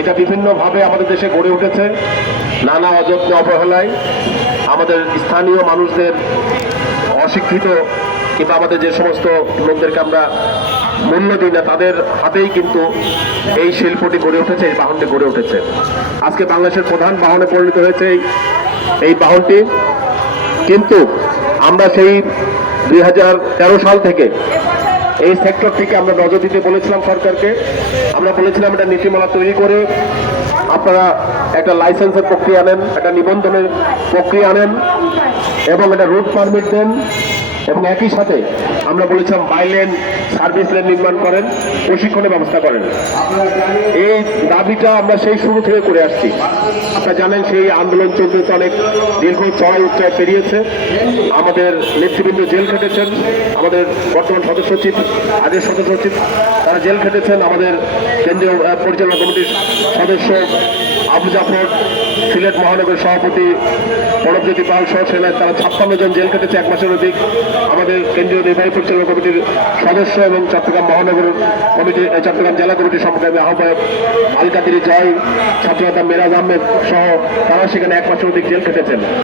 এটা বিভিন্নভাবে আমাদের দেশে গড়ে উঠেছে, নানা অযত্নে অবহেলায় আমাদের স্থানীয় মানুষদের অশিক্ষিত কিন্তু আমাদের যে সমস্ত লোকদেরকে আমরা মূল্য দিই না, তাদের হাতেই কিন্তু এই শিল্পটি গড়ে উঠেছে, এই বাহনটি গড়ে উঠেছে। আজকে বাংলাদেশের প্রধান বাহনে পরিণত হয়েছে এই বাহনটি। কিন্তু আমরা সেই 2013 সাল থেকে এই সেক্টরটিকে আমরা নজর দিতে বলেছিলাম সরকারকে। আমরা বলেছিলাম একটা নীতিমালা তৈরি করে আপনারা একটা লাইসেন্সের প্রক্রিয়া আনেন, একটা নিবন্ধনের প্রক্রিয়া আনেন এবং একটা রুট পারমিট দেন, এবং একই সাথে আমরা বলেছিলাম বাইলেন সার্ভিস লেন নির্মাণ করেন, প্রশিক্ষণের ব্যবস্থা করেন। এই দাবিটা আমরা সেই শুরু থেকে করে আসছি। আপনারা জানেন সেই আন্দোলন চলতে অনেক দীর্ঘ চড়াই উচ্চায় পেরিয়েছে। আমাদের নেতৃবৃন্দ জেল খেটেছেন, আমাদের বর্তমান সদস্য সচিব, আগের সদস্য সচিব তারা জেল খেটেছেন, আমাদের কেন্দ্রীয় পরিচালনা কমিটির সদস্য আবু জাফর, সিলেট মহানগর সভাপতি প্রণবজ্যোতি পাল সহ সেনায় তারা 56 জন জেল খেটেছে 1 মাসের অধিক। আমাদের কেন্দ্রীয় নির্বাহী পরিচালনা কমিটির সদস্য এবং চট্টগ্রাম মহানগর কমিটি, চট্টগ্রাম জেলা কমিটির সংগ্রামী আহ্বায়ক আল কাদির জয়, ছাত্রনেতা মেরাজ আহমেদ সহ তারা সেখানে 1 মাসের অধিক জেল খেটেছেন।